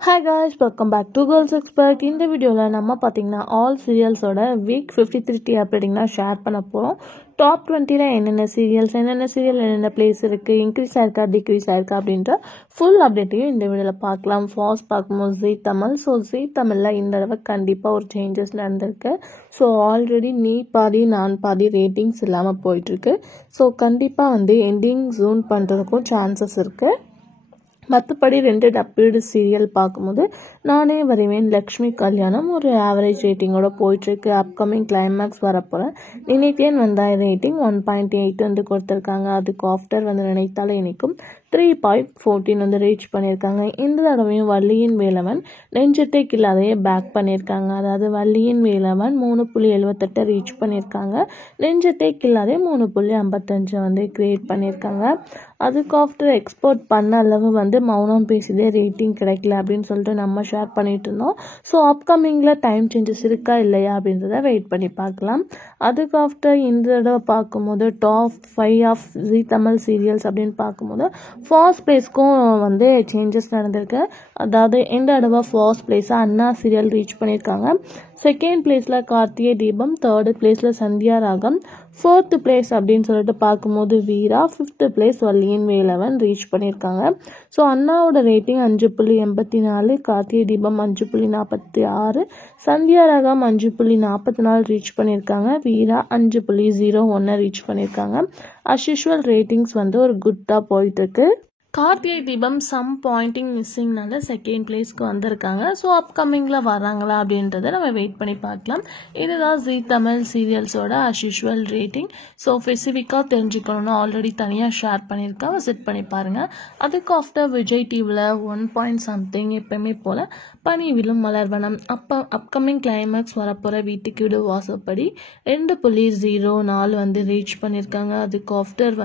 Hi guys, welcome back to Girls Expert. இந்த வீடியோவில் நம்ம பார்த்தீங்கன்னா ஆல் சீரியல்ஸோட வீக் 53 டிஆர் ரேட்டிங்னா ஷேர் பண்ண போகிறோம். டாப் 20ல என்னென்ன சீரியல் என்னென்ன பிளேஸ் இருக்குது, இன்க்ரீஸ் ஆயிருக்கா டிக்ரீஸ் ஆயிருக்கா அப்படின்ற ஃபுல் அப்டேட்டையும் இந்த வீடியோவில் பார்க்கலாம். ஃபர்ஸ்ட் பார்க்கும்போது ஜீ தமிழ். ஸோ ஜீ தமிழில் இந்த தடவை கண்டிப்பாக ஒரு சேஞ்சஸ் நடந்திருக்கு. ஸோ ஆல்ரெடி நீ பாதி நான் பாதி ரேட்டிங்ஸ் இல்லாமல் போயிட்டுருக்கு. ஸோ கண்டிப்பாக எண்டிங் ஜூன் பண்ணுறதுக்கும் சான்சஸ் இருக்குது. மற்றபடி 2 டப்பிடு சீரியல் பார்க்கும்போது நானே வருவேன், லக்ஷ்மி கல்யாணம் ஒரு ஆவரேஜ் ரேட்டிங்கோட போயிட்டுருக்கு. அப்கமிங் கிளைமேக்ஸ் வரப்போகிறேன் நினைத்தேன் வந்தாய் ரேட்டிங் 1.8 கொடுத்துருக்காங்க. அதுக்கு ஆஃப்டர் நினைத்தாலே இனிக்கும் 3.14 ரீச் பண்ணியிருக்காங்க. இந்த தடவையும் வள்ளியின் வேலவன் நெஞ்சத்தை கில்லாதையே பேக் பண்ணியிருக்காங்க. அதாவது வள்ளியின் வேலவன் 3.78 ரீச் பண்ணியிருக்காங்க. நெஞ்சத்தை கில்லாதே 3.55 கிரியேட் பண்ணியிருக்காங்க. அதுக்கு ஆஃப்டர் எக்ஸ்போர்ட் பண்ண அளவு மௌனம் பேசிதே ரேட்டிங் கிடைக்கல அப்படின்னு சொல்லிட்டு நம்ம ஷேர் பண்ணிட்டு இருந்தோம். ஸோ அப்கமிங்கில் டைம் சேஞ்சஸ் இருக்கா இல்லையா அப்படின்றத வெயிட் பண்ணி பார்க்கலாம். அதுக்கு ஆஃப்டர் இந்த தடவை பார்க்கும்போது top 5 of Zee Tamil serials அப்படின்னு பார்க்கும்போது ஃபர்ஸ்ட் பிளேஸ்க்கும் சேஞ்சஸ் நடந்திருக்கு. அதாவது இந்த தடவை ஃபர்ஸ்ட் பிளேஸாக அண்ணா சீரியல் ரீச் பண்ணியிருக்காங்க. செகண்ட் பிளேஸில் கார்த்திகை தீபம், தேர்டு பிளேஸில் சந்தியா ராகம், ஃபோர்த்து பிளேஸ் அப்படின்னு சொல்லிட்டு பார்க்கும்போது வீரா, ஃபிஃப்த்து பிளேஸ் வள்ளியின் வேலவன் ரீச் பண்ணியிருக்காங்க. ஸோ அண்ணாவோட ரேட்டிங் 5.84, கார்த்திகை தீபம் 5.46, சந்தியா ராகம் 5.44 ரீச் பண்ணியிருக்காங்க. வீரா 5.01 ரீச் பண்ணியிருக்காங்க. அஸ் யூஷுவல் ரேட்டிங்ஸ் ஒரு குட்டாக போயிட்டுருக்கு. Karthigai Deepam some Poynting மிஸ்ஸிங்னால second பிளேஸ்க்கு வந்திருக்காங்க. ஸோ அப்கமிங்கில் வராங்களா அப்படின்றத நம்ம வெயிட் பண்ணி பார்க்கலாம். இதுதான் ஜீ தமிழ் சீரியல்ஸோட அஸ் யூஷுவல் ரேட்டிங். ஸோ ஸ்பெசிஃபிக்காக தெரிஞ்சுக்கணும்னா ஆல்ரெடி தனியாக ஷேர் பண்ணியிருக்கேன், விசிட் பண்ணி பாருங்கள். அதுக்கு ஆஃப்டர் விஜய் டிவியில் 1. எப்பயுமே போல் பனி விழும் மலர்வனம், அப்கமிங் கிளைமேக்ஸ் வரப்போகிற வீட்டுக்கு விடு வாசப்படி 2.04 ரீச் பண்ணியிருக்காங்க. அதுக்கு ஆஃப்டர்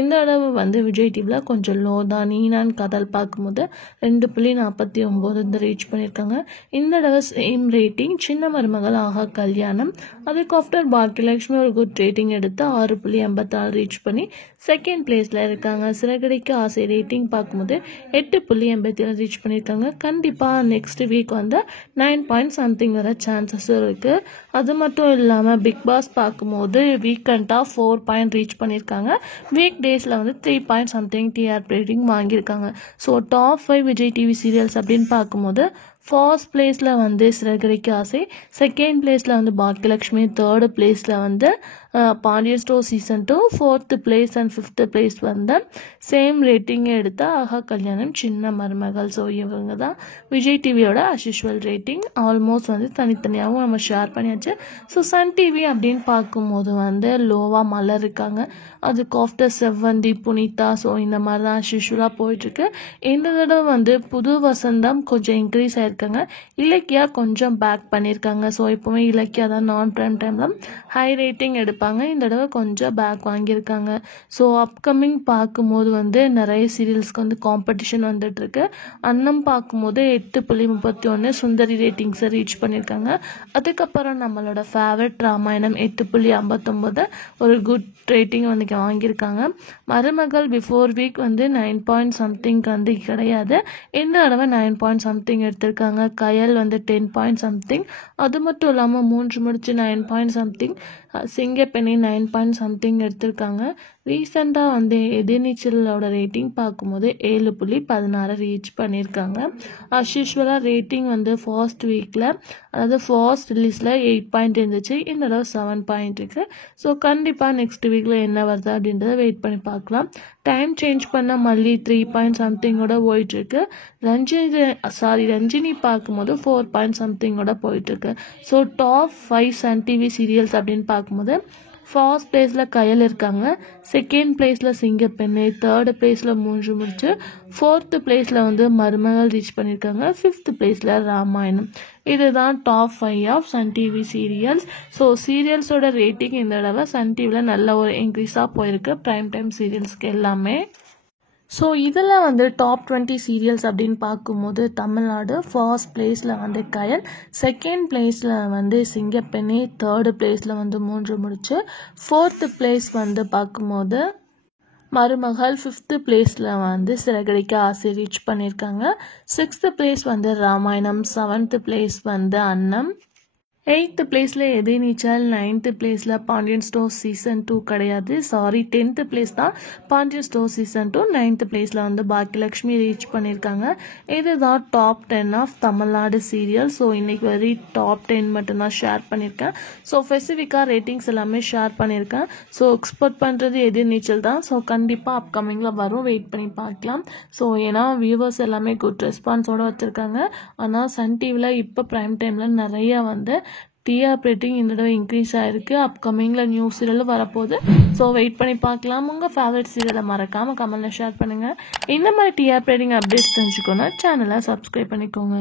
இந்த அளவு விஜய் டிவியில் கொஞ்சம் லோ தான். நீ நான் கதல் பார்க்கும்போது 2.49 ரீச் பண்ணியிருக்காங்க. இந்த தடவை சேம் ரேட்டிங் சின்ன மருமகள் ஆகா கல்யாணம். அதுக்கு ஆஃப்டர் பாக்கியலட்சுமி ஒரு குட் ரேட்டிங் எடுத்து 6.86 ரீச் பண்ணி செகண்ட் பிளேஸில் இருக்காங்க. சிறகடிக்கு ஆசை ரேட்டிங் பார்க்கும்போது 8.87 ரீச் பண்ணியிருக்காங்க. கண்டிப்பாக நெக்ஸ்ட் வீக் 9. வர சான்சஸ் இருக்குது. அது மட்டும் இல்லாமல் பிக் பாஸ் பார்க்கும்போது வீக்கெண்டாக 4 ரீச் பண்ணியிருக்காங்க. வீக் டேஸில் 3. டிஆர் ரேட்டிங் வாங்கியிருக்காங்க. So top 5 Vijay TV serials அப்படின்னு பார்க்கும்போது ஃபர்ஸ்ட் பிளேஸில் சிறகடிக்கு ஆசை, செகண்ட் பிளேஸில் பாக்கியலட்சுமி, தேர்டு பிளேஸில் Pandian store season 2, fourth place and fifth place same ரேட்டிங்கை எடுத்த ஆகா கல்யாணம் சின்ன மருமகள். ஸோ இவங்க தான் விஜய் டிவியோட அஸ் யூஷுவல் ரேட்டிங். ஆல்மோஸ்ட் தனித்தனியாகவும் நம்ம ஷேர் பண்ணியாச்சு. ஸோ சன் டிவி அப்படின்னு பார்க்கும்போது லோவாக மலர் இருக்காங்க. அதுக்கு ஆஃப்டர் செவ்வந்தி, புனிதா, ஸோ இந்த மாதிரி தான் அஸ் யூஷுவலாக போயிட்டுருக்கு. இந்த தடவை புது வசந்தம் கொஞ்சம் இன்க்ரீஸ் ஆயிருக்காங்க. இலக்கியா கொஞ்சம் பேக் பண்ணியிருக்காங்க. ஸோ எப்போவுமே இலக்கியா தான் நான் பிரைம் டைமில் ஹை ரேட்டிங் எடுப்பாங்க. இந்த தடவை கொஞ்சம் பேக் வாங்கியிருக்காங்க. ஸோ அப்கமிங் பார்க்கும்போது நிறைய சீரியல்ஸ்க்கு காம்படிஷன் வந்துட்டுருக்கு. அன்னம் பார்க்கும்போது 8.31 சுந்தரி ரேட்டிங்ஸை ரீச் பண்ணியிருக்காங்க. அதுக்கப்புறம் நம்மளோட ஃபேவரட் ராமாயணம் 8.59 ஒரு குட் ரேட்டிங் வாங்கியிருக்காங்க. மருமகள் பிஃபோர் வீக் 9. கிடையாது. இந்த தடவை 9. எடுத்திருக்காங்க. கயல் 10. அது மட்டும் இல்லாமல் 3 முடிச்சு 9. சிங்கப்பெண்ணை 9. எடுத்திருக்காங்க. ரீசெண்டாக எதிர்நீச்சலோட ரேட்டிங் பார்க்கும்போது 7.16 ரீச் பண்ணியிருக்காங்க. அஸ் யூஷுவலாக ரேட்டிங் ஃபர்ஸ்ட் வீக்கில், அதாவது ஃபர்ஸ்ட் ரிலீஸில் 8 இருந்துச்சு. இந்த தடவை 7 இருக்கு. ஸோ கண்டிப்பாக நெக்ஸ்ட் வீக்கில் என்ன வருது அப்படின்றத வெயிட் பண்ணி பார்க்கலாம். டைம் சேஞ்ச் பண்ண மல்லி 3. போயிட்டுருக்கு. ரஞ்சினி பார்க்கும்போது 4. போயிட்டுருக்கு. So top 5 Sun TV serials அப்படின்னு பார்க்கும்போது ஃபர்ஸ்ட் பிளேஸில் கயல் இருக்காங்க. செகண்ட் பிளேஸில் சிங்கப்பெண்ணை, தேர்டு பிளேஸில் 3 முடிச்சு, ஃபோர்த்து பிளேஸில் மருமகள் ரீச் பண்ணியிருக்காங்க. ஃபிஃப்த் பிளேஸில் ராமாயணம். இதுதான் top 5 of Sun TV serials. So சீரியல்ஸோட ரேட்டிங் இந்த தடவை சன் டிவியில் நல்ல ஒரு இன்க்ரீஸாக போயிருக்கு பிரைம் டைம் சீரியல்ஸ்க்கு எல்லாமே. ஸோ இதில் டாப் 20 சீரியல்ஸ் அப்படின்னு பார்க்கும்போது தமிழ்நாடு ஃபர்ஸ்ட் பிளேஸில் கயல், செகண்ட் பிளேஸில் சிங்கப்பெண்ணை, தேர்டு பிளேஸில் 3 முடிச்சு, ஃபோர்த்து பிளேஸ் பார்க்கும்போது மருமகள் 5th பிளேஸில் வந்து சிறகடிக்க ஆசை ரீச் பண்ணியிருக்காங்க. 6th பிளேஸ் வந்து ராமாயணம். 7th பிளேஸ் வந்து அன்னம். 8th பிளேஸில் எதிர்நீச்சல். 9th பிளேஸில் பாண்டியன் ஸ்டோர் சீசன் 2 கிடையாது, சாரி 10th பிளேஸ் தான் பாண்டியன் ஸ்டோர் சீசன் 2. 9th பிளேஸில் வந்து பாக்கியலட்சுமி ரீச் பண்ணியிருக்காங்க. இதுதான் top 10 of Tamil Nadu serial. So இன்றைக்கி வரை டாப் 10 மட்டும்தான் ஷேர் பண்ணியிருக்கேன். ஸோ ஸ்பெசிஃபிக்காக ரேட்டிங்ஸ் எல்லாமே ஷேர் பண்ணியிருக்கேன். ஸோ எக்ஸ்பெக்ட் பண்ணுறது எதிர்நீச்சல் தான். ஸோ கண்டிப்பாக அப்கமிங்கில் வரும், வெயிட் பண்ணி பார்க்கலாம். ஸோ ஏன்னா வியூவர்ஸ் எல்லாமே குட் ரெஸ்பான்ஸோடு வச்சுருக்காங்க. ஆனால் சன் டிவியில் இப்போ ப்ரைம் டைமில் நிறையா வந்து டிஆர் ரேட்டிங் இந்த தடவை இன்க்ரீஸ் ஆகிருக்கு. அப்கமிங்கில் நியூ சீரியலும் வரப்போகுது. ஸோ வெயிட் பண்ணி பார்க்கலாம். உங்கள் ஃபேவரட் சீரியலை மறக்காமல் கமெண்ட்டில் ஷேர் பண்ணுங்கள். இந்த மாதிரி டிஆர் ரேட்டிங் அப்டேட்ஸ் தெரிஞ்சுக்கோன்னா சேனலை சப்ஸ்கிரைப் பண்ணிக்கோங்க.